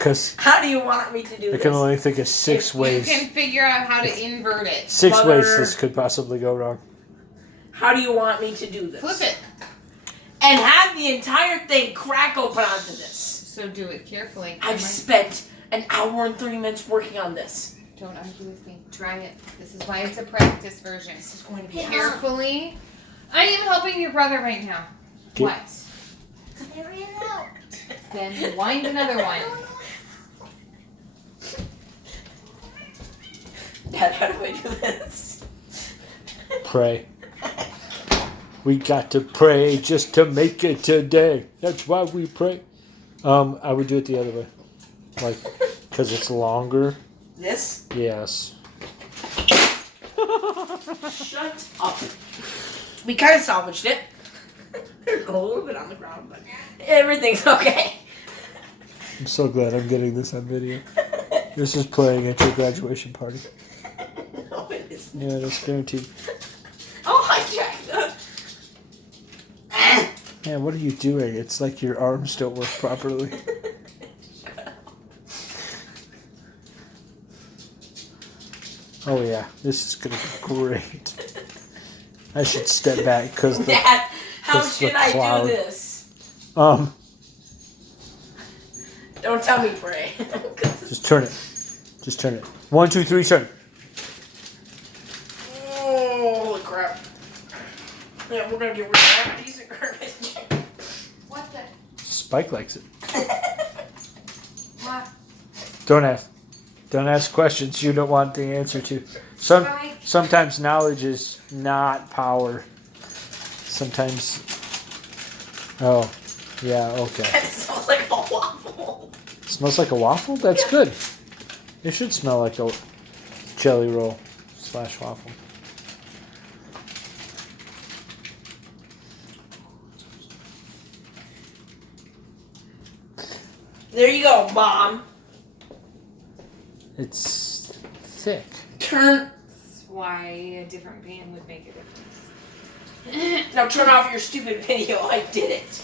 Because how do you want me to do this? I can only think of 6 ways. You can figure out how to invert it. 6 ways this could possibly go wrong. How do you want me to do this? Flip it. And have the entire thing crack open onto this. So do it carefully. I've spent an hour and 30 minutes working on this. Don't argue with me. Try it. This is why it's a practice version. This is going to be Carefully. I am helping your brother right now. Okay. What? I ran out. Then wind another one. Dad, how do I do this? Pray. We got to pray just to make it today. That's why we pray. I would do it the other way. Like, because it's longer. This? Yes. Shut up. We kind of salvaged it. There's a little bit on the ground, but everything's okay. I'm so glad I'm getting this on video. This is playing at your graduation party. No, it isn't. Yeah, that's guaranteed. Oh, hijacked. Man, what are you doing? It's like your arms don't work properly. Oh yeah, this is gonna be great. I should step back because the Dad, how Just should the I cloud. do this? Don't tell me pray. Just turn it. Just turn it. 1, 2, 3, turn. Holy crap. Yeah, we're gonna get rid of that piece of garbage. What the? Spike likes it. What? Don't ask questions you don't want the answer to. Sometimes knowledge is not power. Sometimes. Oh, yeah. Okay. It smells like a waffle. Smells like a waffle? That's good. It should smell like a jelly roll / waffle. There you go, Mom. It's thick. Turn. That's why a different pan would make a difference. Now turn off your stupid video. I did it.